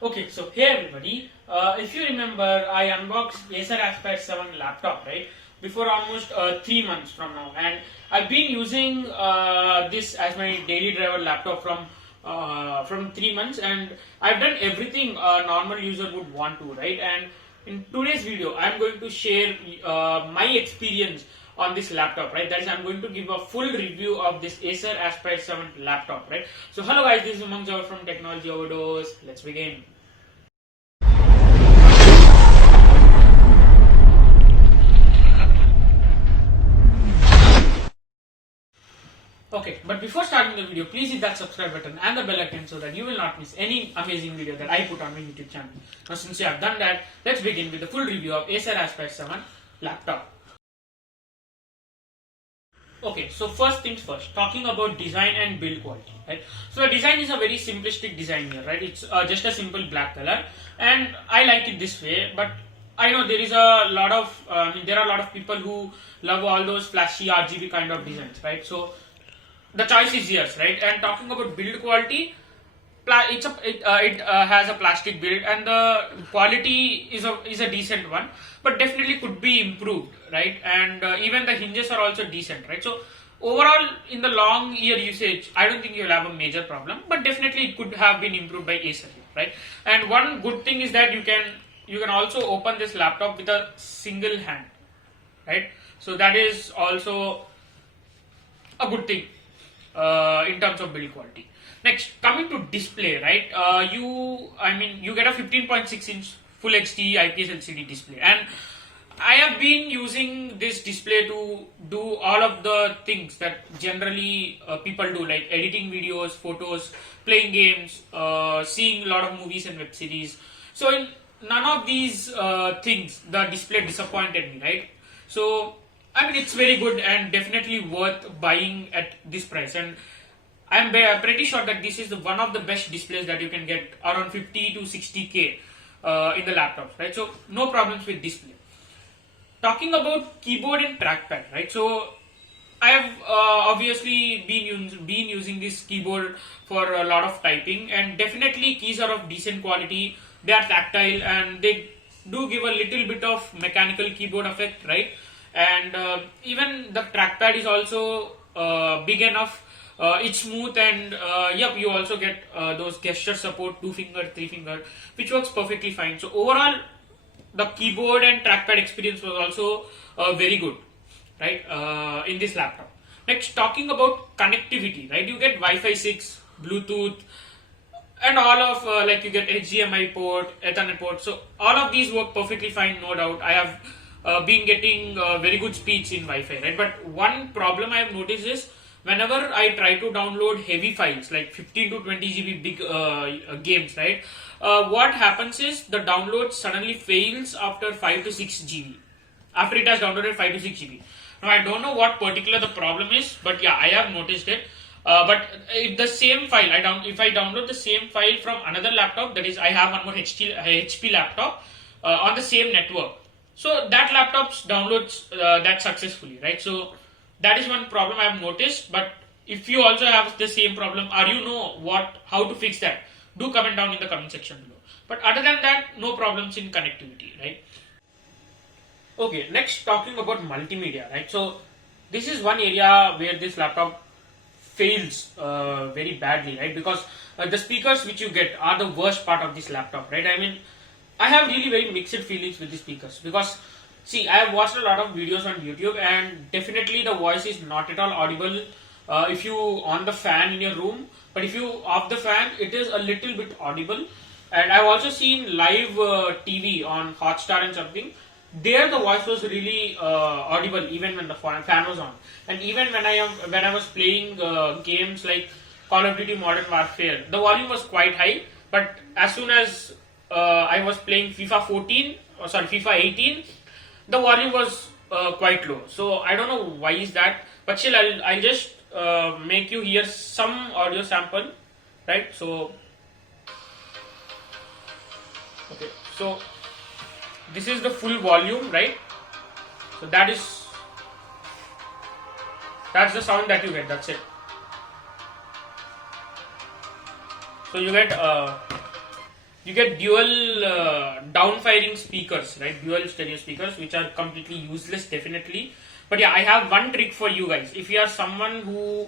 Okay, so hey everybody. If you remember, I unboxed Acer Aspire 7 laptop, right? Before almost 3 months from now, and I've been using this as my daily driver laptop from 3 months, and I've done everything a normal user would want to, right? And in today's video, I'm going to share my experience on this laptop, right? That is, I'm going to give a full review of this Acer Aspire 7 laptop, right? So, hello guys, this is Umang Jawar from Technology Overdose. Let's begin. Okay, but before starting the video, please hit that subscribe button and the bell icon so that you will not miss any amazing video that I put on my YouTube channel. Now, since you have done that, let's begin with the full review of Acer Aspire 7 laptop. Okay, so first things first, talking about design and build quality, right? So the design is a very simplistic design here, right? It's just a simple black color, and I like it this way. But I know there is a lot of, there are a lot of people who love all those flashy RGB kind of designs, right? So the choice is yours, right? And talking about build quality, it has a plastic build, and the quality is a decent one, but definitely could be improved, right? And even the hinges are also decent, right? So overall, in the long year usage, I don't think you'll have a major problem, but definitely it could have been improved by Acer, right? And one good thing is that you can also open this laptop with a single hand, right? So that is also a good thing in terms of build quality. Next, coming to display, right? You get a 15.6-inch Full HD IPS LCD display, and I have been using this display to do all of the things that generally people do, like editing videos, photos, playing games, seeing a lot of movies and web series. So in none of these things, the display disappointed me, right? So it's very good and definitely worth buying at this price. And I'm pretty sure that this is one of the best displays that you can get around 50 to 60K in the laptops, right? So no problems with display. Talking about keyboard and trackpad, right? So I have obviously been using this keyboard for a lot of typing, and definitely keys are of decent quality. They are tactile and they do give a little bit of mechanical keyboard effect, right? And even the trackpad is also big enough. It's smooth, and you also get those gesture support, 2 finger, 3 finger, which works perfectly fine. So overall, the keyboard and trackpad experience was also very good, right? In this laptop. Next, talking about connectivity, right? You get Wi-Fi 6, Bluetooth, and all of you get HDMI port, Ethernet port. So all of these work perfectly fine, no doubt. I have been getting very good speeds in Wi-Fi, right? But one problem I have noticed is whenever I try to download heavy files like 15 to 20 GB big games, right? What happens is the download suddenly fails after 5 to 6 GB. After it has downloaded 5 to 6 GB. Now I don't know what particular the problem is, but yeah, I have noticed it. But if the same file, if I download the same file from another laptop, that is, I have one more HP laptop on the same network. So that laptop downloads that successfully, right? So that is one problem I have noticed. But if you also have the same problem, or you know how to fix that, do comment down in the comment section below. But other than that, no problems in connectivity, right? Okay, next talking about multimedia, right? So this is one area where this laptop fails very badly, right? Because the speakers which you get are the worst part of this laptop, right? I have really very mixed feelings with the speakers, because see, I have watched a lot of videos on YouTube, and definitely the voice is not at all audible if you on the fan in your room, but if you off the fan, it is a little bit audible. And I've also seen live TV on Hotstar and something. There the voice was really audible even when the fan was on, and even when I was playing games like Call of Duty Modern Warfare, the volume was quite high. But as soon as I was playing FIFA 18, the volume was quite low. So I don't know why is that, but still I'll just make you hear some audio sample, right? So okay, so this is the full volume, right? So that's the sound that you get. That's it. So you get you get dual downfiring speakers, right? Dual stereo speakers, which are completely useless, definitely. But yeah, I have one trick for you guys. If you are someone who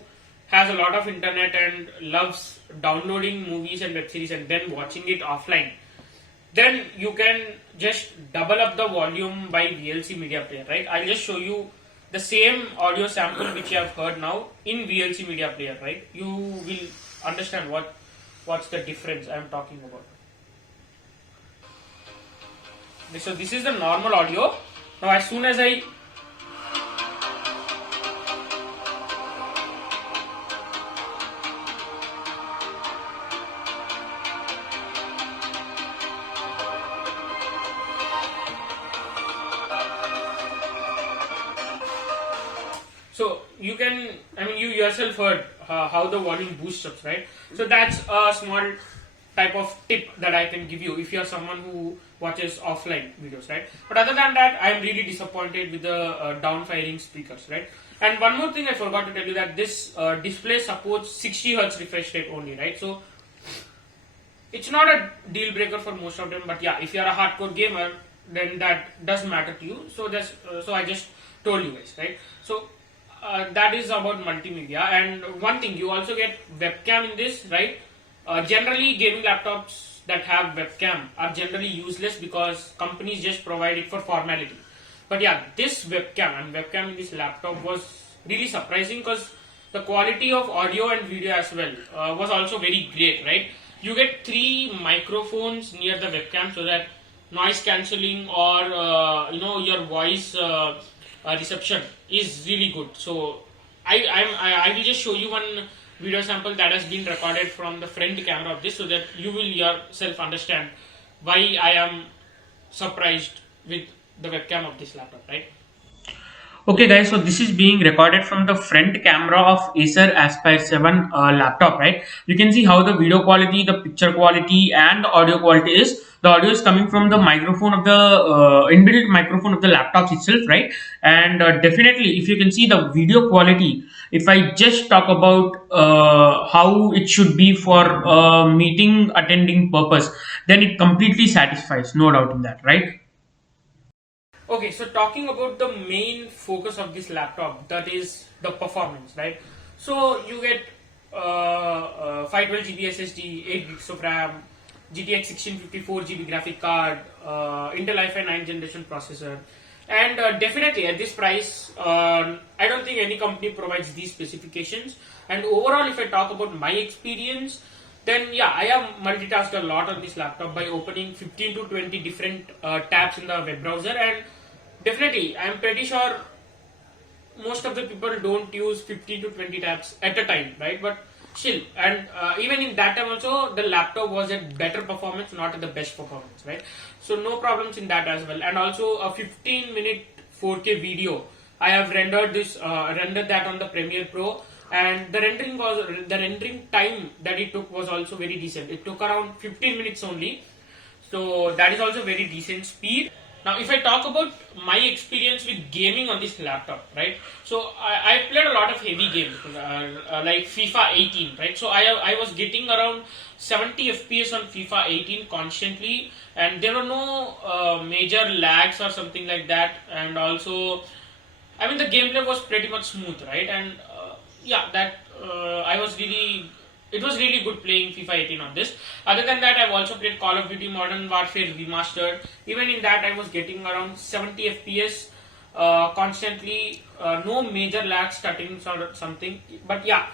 has a lot of internet and loves downloading movies and web series and then watching it offline, then you can just double up the volume by VLC Media Player, right? I'll just show you the same audio sample which you have heard now in VLC Media Player, right? You will understand what's the difference I'm talking about. So this is the normal audio. Now as soon as I So you can, I mean, you yourself heard how the volume boosts up, right? So that's a small type of tip that I can give you if you're someone who watches offline videos, right? But other than that, I'm really disappointed with the downfiring speakers, right? And one more thing I forgot to tell you, that this display supports 60 Hz refresh rate only, right? So it's not a deal breaker for most of them, but yeah, if you're a hardcore gamer, then that does matter to you. So that's so I just told you guys, right? So that is about multimedia. And one thing, you also get webcam in this, right? Generally, gaming laptops that have webcam are generally useless because companies just provide it for formality. But yeah, this webcam and webcam in this laptop was really surprising because the quality of audio and video as well was also very great, right? You get 3 microphones near the webcam so that noise cancelling or your voice reception is really good. So I will just show you one video sample that has been recorded from the front camera of this so that you will yourself understand why I am surprised with the webcam of this laptop, right? Okay guys, so this is being recorded from the front camera of Acer Aspire 7 laptop, right? You can see how the video quality, the picture quality and the audio quality is. The audio is coming from the microphone of the inbuilt microphone of the laptops itself, right? And definitely if you can see the video quality, if I just talk about how it should be for meeting attending purpose, then it completely satisfies, no doubt in that, right? Okay, so talking about the main focus of this laptop, that is the performance, right? So you get 512 GB SSD, 8 gigs of RAM, GTX 1654 GB graphic card, Intel i5 9th generation processor, and definitely at this price, I don't think any company provides these specifications. And overall, if I talk about my experience, then yeah, I have multitasked a lot on this laptop by opening 15 to 20 different tabs in the web browser, and definitely I'm pretty sure most of the people don't use 15 to 20 tabs at a time, right? But still, and even in that time also, the laptop was at better performance, not at the best performance, right? So no problems in that as well. And also a 15-minute 4K video, I have rendered that on the Premiere Pro, and the rendering time that it took was also very decent. It took around 15 minutes only, so that is also very decent speed. Now, if I talk about my experience with gaming on this laptop, right? So I played a lot of heavy games like FIFA 18, right? So I was getting around 70 FPS on FIFA 18 constantly, and there were no major lags or something like that. And also, I mean, the gameplay was pretty much smooth, right? And yeah, that it was really good playing FIFA 18 on this. Other than that, I've also played Call of Duty Modern Warfare Remastered. Even in that, I was getting around 70 FPS constantly, no major lag stuttering or something. But yeah,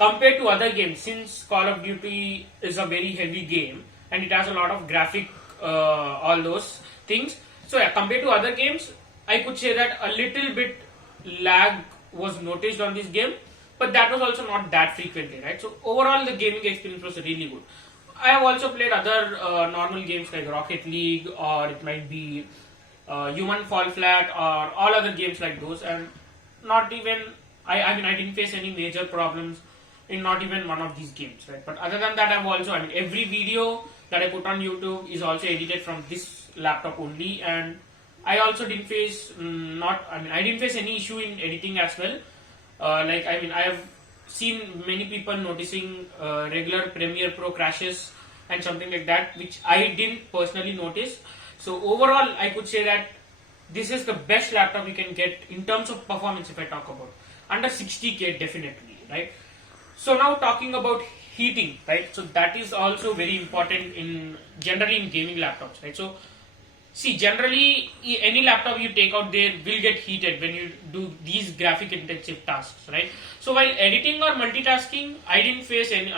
compared to other games, since Call of Duty is a very heavy game and it has a lot of graphic, all those things. So yeah, compared to other games, I could say that a little bit lag was noticed on this game, but that was also not that frequently, right? So overall, the gaming experience was really good. I have also played other normal games like Rocket League, or it might be Human Fall Flat, or all other games like those, and not even I mean, I didn't face any major problems in not even one of these games, right? But other than that, I've also, I mean, every video that I put on YouTube is also edited from this laptop only, and I also didn't face I didn't face any issue in editing as well. I have seen many people noticing regular Premiere Pro crashes and something like that, which I didn't personally notice. So overall, I could say that this is the best laptop you can get in terms of performance. If I talk about under 60k, definitely, right? So now talking about heating, right? So that is also very important in generally in gaming laptops, right? So see, generally any laptop you take out there will get heated when you do these graphic intensive tasks, right? So while editing or multitasking, I didn't face any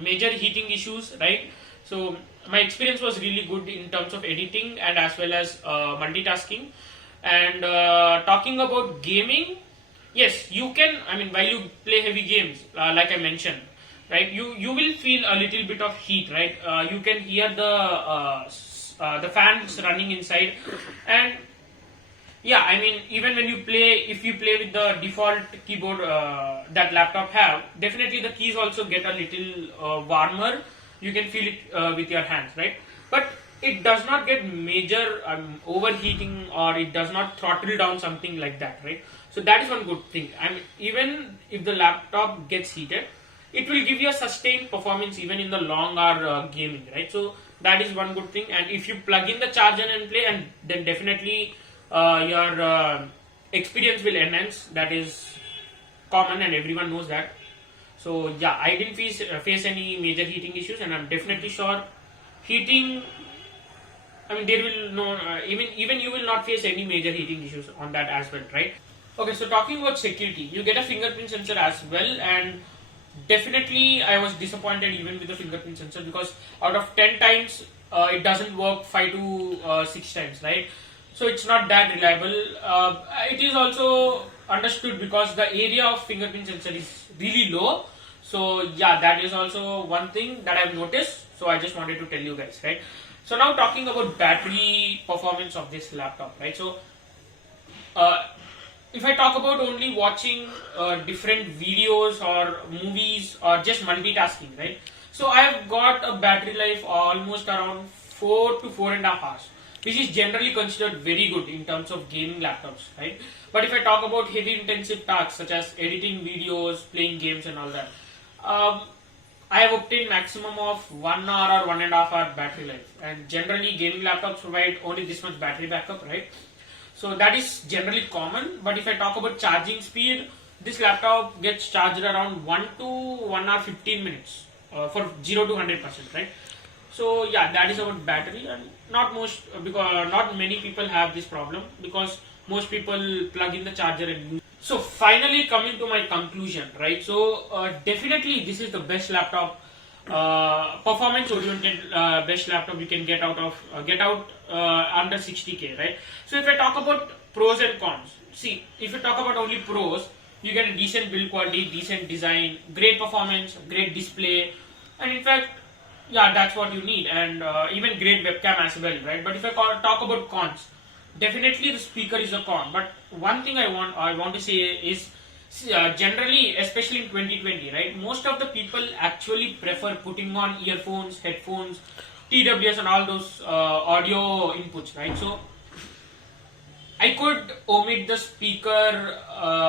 major heating issues, right? So my experience was really good in terms of editing and as well as multitasking. And talking about gaming, yes, you can. I mean, while you play heavy games, like I mentioned, right, you will feel a little bit of heat, right? You can hear the fans running inside, and yeah, I mean, even when you play, if you play with the default keyboard that laptop have, definitely the keys also get a little warmer. You can feel it with your hands, right? But it does not get major overheating, or it does not throttle down something like that, right? So that is one good thing. I mean, even if the laptop gets heated, it will give you a sustained performance even in the long hour gaming, right? So that is one good thing. And if you plug in the charger and play, and then definitely your experience will enhance. That is common and everyone knows that. So yeah, I didn't face any major heating issues, and I'm definitely sure heating. I mean, there will no even you will not face any major heating issues on that as well, right? Okay, so talking about security, you get a fingerprint sensor as well, and definitely I was disappointed even with the fingerprint sensor, because out of 10 times it doesn't work 5 to 6 times, right? So it's not that reliable. It is also understood because the area of fingerprint sensor is really low. So yeah, that is also one thing that I've noticed. So I just wanted to tell you guys, right? So now talking about battery performance of this laptop, right? So if I talk about only watching different videos or movies or just multitasking, right? So I have got a battery life almost around 4 to 4.5 hours, which is generally considered very good in terms of gaming laptops, right? But if I talk about heavy intensive tasks such as editing videos, playing games and all that, I have obtained maximum of 1 hour or 1.5 hour battery life, and generally gaming laptops provide only this much battery backup, right? So that is generally common. But if I talk about charging speed, this laptop gets charged around 1 to 1 hour 15 minutes for 0 to 100%, right? So yeah, that is about battery, and because not many people have this problem, because most people plug in the charger and use. So finally coming to my conclusion, right? So definitely this is the best laptop, performance oriented best laptop you can get out under 60k, right? So if I talk about pros and cons, see, if you talk about only pros, you get a decent build quality, decent design, great performance, great display, and in fact, yeah, that's what you need, and even great webcam as well, right? But if I talk about cons, definitely the speaker is a con. But one thing I want to say is, generally, especially in 2020, right, most of the people actually prefer putting on earphones, headphones, TWS and all those audio inputs, right? So I could omit the speaker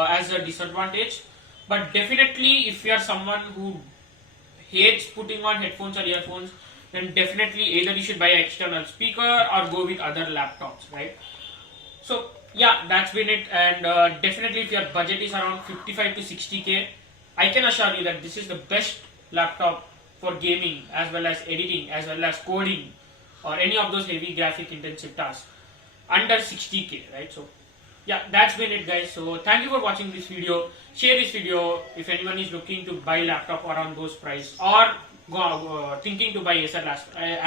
as a disadvantage, but definitely if you are someone who hates putting on headphones or earphones, then definitely either you should buy an external speaker or go with other laptops, right? So yeah, that's been it. And definitely if your budget is around 55 to 60k, I can assure you that this is the best laptop for gaming as well as editing as well as coding or any of those heavy graphic intensive tasks under 60k, right? So yeah, that's been it, guys. So thank you for watching this video. Share this video if anyone is looking to buy laptop around those price, or thinking to buy Acer Aspire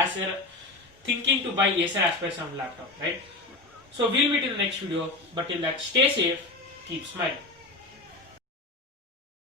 laptop, right? So we'll meet in the next video, but till that, stay safe, keep smiling.